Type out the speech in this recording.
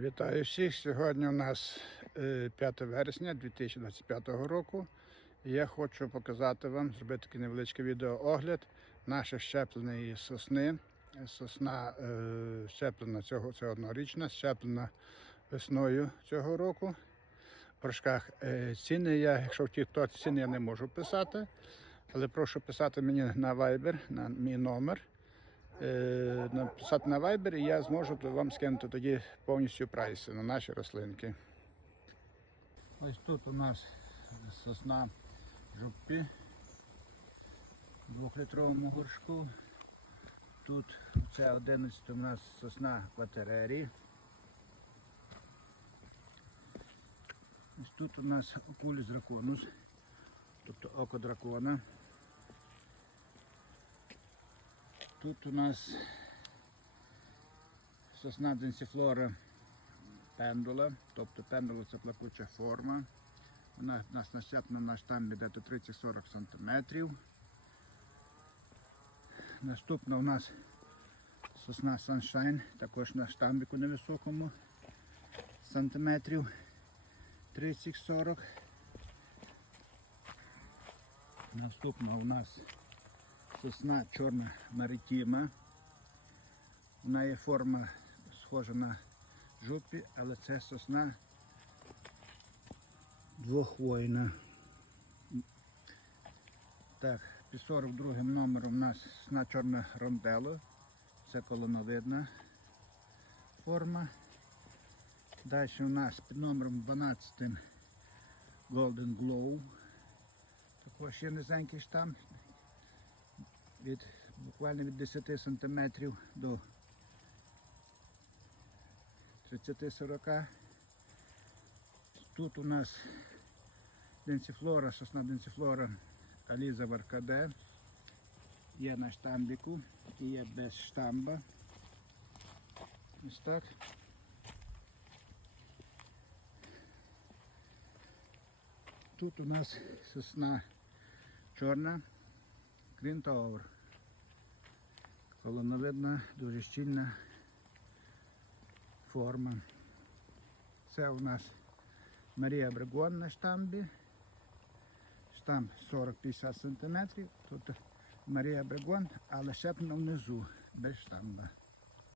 Вітаю всіх. Сьогодні у нас е, 5 вересня 2025 року. Я хочу показати вам, зробити такий невеличкий відеоогляд наших щепленої сосни. Сосна е, щеплена цього це однорічна, щеплена весною цього року. В порошках е, ціни я, якщо в TikTok ціни я не можу писати, але прошу писати мені на Viber, на мій номер е, написати на Viber, і я зможу вам скинути тоді повністю прайси на наші рослинки. Ось тут у нас сосна жопі в двохлітровому горшку. Тут це 11 у нас сосна кватерері. Ось тут у нас окуліс драконус, тобто око дракона. Тут у нас сосна денсіфлора пендула, тобто пендула це плакуча форма. Вона у нас нащеплена на штамбі десь 30-40 см. Наступна у нас сосна Sunshine, також на штамбіку невисокому, сантиметрів 30-40. Наступна у нас сосна чорна маритіма. У неї форма схожа на жупі, але це сосна двохвойна. Так, під 42 номером у нас сосна чорна рондело. Це колоновидна форма. Далі у нас під номером 12 Golden Glow. Також є низенький штамп від буквально від 10 см до 30-40. Тут у нас денсіфлора, сосна денсіфлора Аліза Варкаде. Є на штамбіку і є без штамба. Ось так. Тут у нас сосна чорна, Крінтовер. Колоновидна, дуже щільна форма. Це у нас Марія Брегон на штамбі. Штамп 40-50 см. Тут Марія Брегон, але щеплена внизу, без штамба.